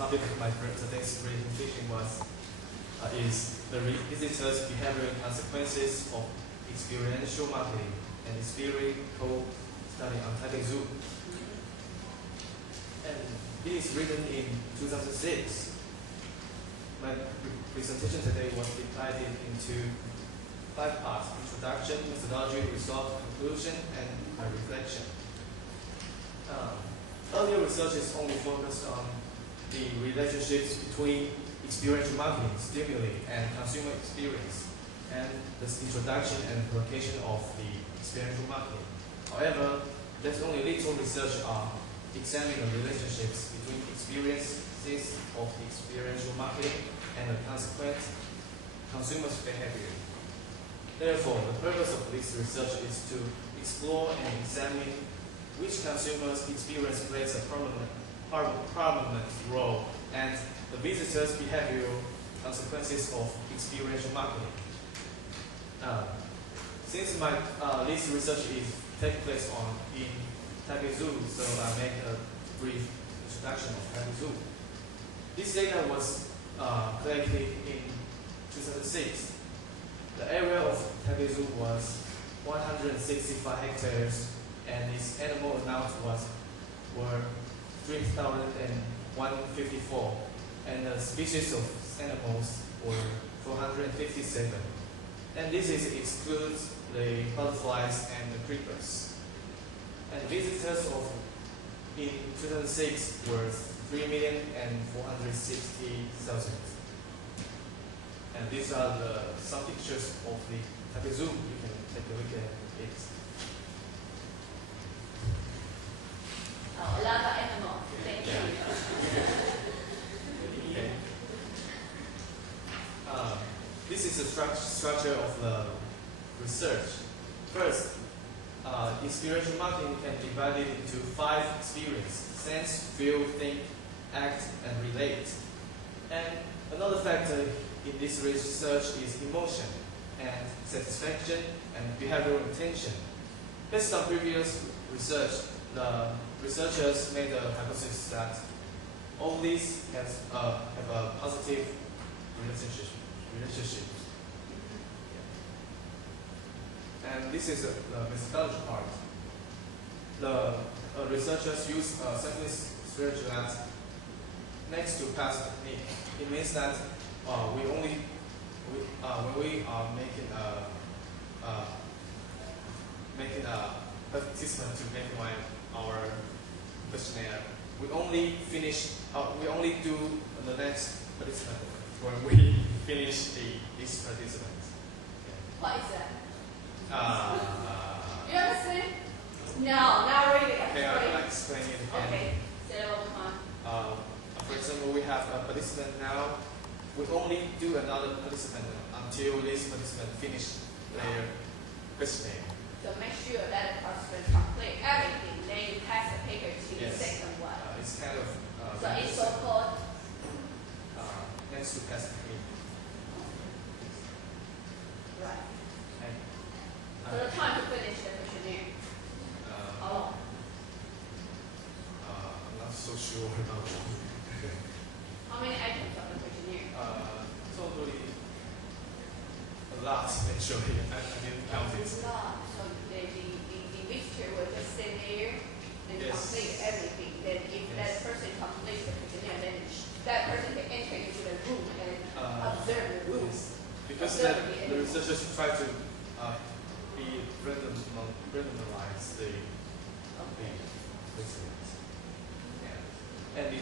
topic of my today's presentation is the visitors' behavior and consequences of experiential marketing and empirical study on Taipei Zoo. And it is written in 2006. My presentation today was divided into 5 parts: introduction, methodology, result, conclusion, and my reflection. Earlier research is only focused on the relationships between experiential marketing, stimuli, and consumer experience, and the introduction and application of the experiential marketing. However, there's only little research on examining the relationships between experiences of the experiential marketing and the consequent consumer's behavior. Therefore, the purpose of this research is to explore and examine which consumer's experience plays a prominent role and the visitor's behavioral consequences of experiential marketing. Since my this research is taking place in Taipei Zoo, so I make a brief introduction of Taipei Zoo. This data was collected in 2006. The area of Taipei Zoo was 165 hectares, and its animal amount were 3,154, and the species of animals were 457. And this excludes the butterflies and the creepers. And visitors in 2006 were 3,460,000. And these are some pictures of the Taipei Zoo. You can take a look at it. A lot of animals. Thank you. Okay. This is the structure of the research. First, experiential marketing can be divided into 5 experiences: sense, feel, think, act, and relate. And another factor in this research is emotion and satisfaction and behavioral intention. Based on previous research, the researchers made the hypothesis that all these have a positive relationship. And this is the methodology part. The researchers use a sampling strategy that next to past technique. It means that when we are making a participant to make our questionnaire, we only do the next participant when we finish this participant. What is that? You understand? No, not really. Okay, I'll explain it again. Okay, say it one more time. For example, we have a participant now. We only do another participant until this participant finish their questionnaire. So make sure that the participant complete everything, then you pass the paper to the second one. It's kind of so it's so-called next to pass technique. Right. So the time to finish the questionnaire. How long? I'm not so sure about that. How many items of the questionnaire? Totally a lot, actually. I didn't count it. A lot. So the visitor will just sit there and complete everything. Then if that person completes the questionnaire, then that person can enter into the room and observe the room. Because the researchers try to randomize the questions. And the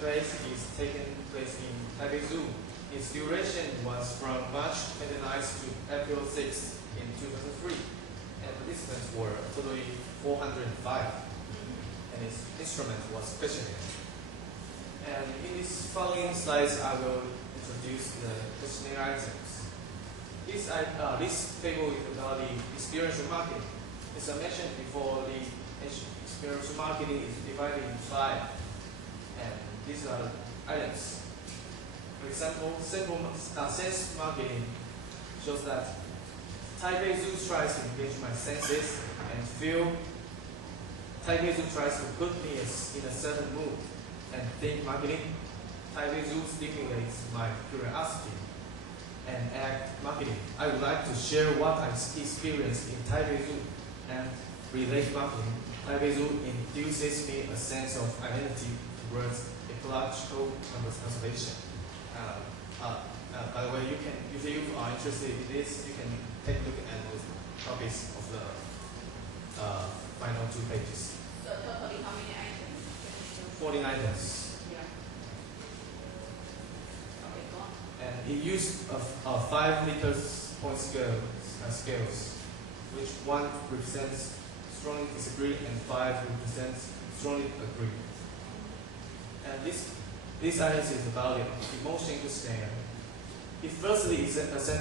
place is taken place in Taipei Zoo. Its duration was from March 29th to April 6th in 2003. And participants were totally 405. And its instrument was questionnaire. And in these following slides, I will introduce the questionnaire items. This table is about the experiential marketing. As I mentioned before, the experiential marketing is divided in 5. And these are items. For example, sense marketing shows that Taipei Zoo tries to engage my senses and feel. Taipei Zoo tries to put me in a certain mood. And think marketing Taipei stimulates my curiosity and act marketing. I would like to share what I experienced in Taipei and relate marketing. Taipei induces me a sense of identity towards ecological conservation. By the way, if you are interested in this, you can take a look at those topics of the final 2 pages. So totally how many items? 14 items. Yeah. Okay, go on. And it used 5 liters point scales, which 1 represents strongly disagree and 5 represents strongly agree. And this item is about emotion understanding. It firstly is a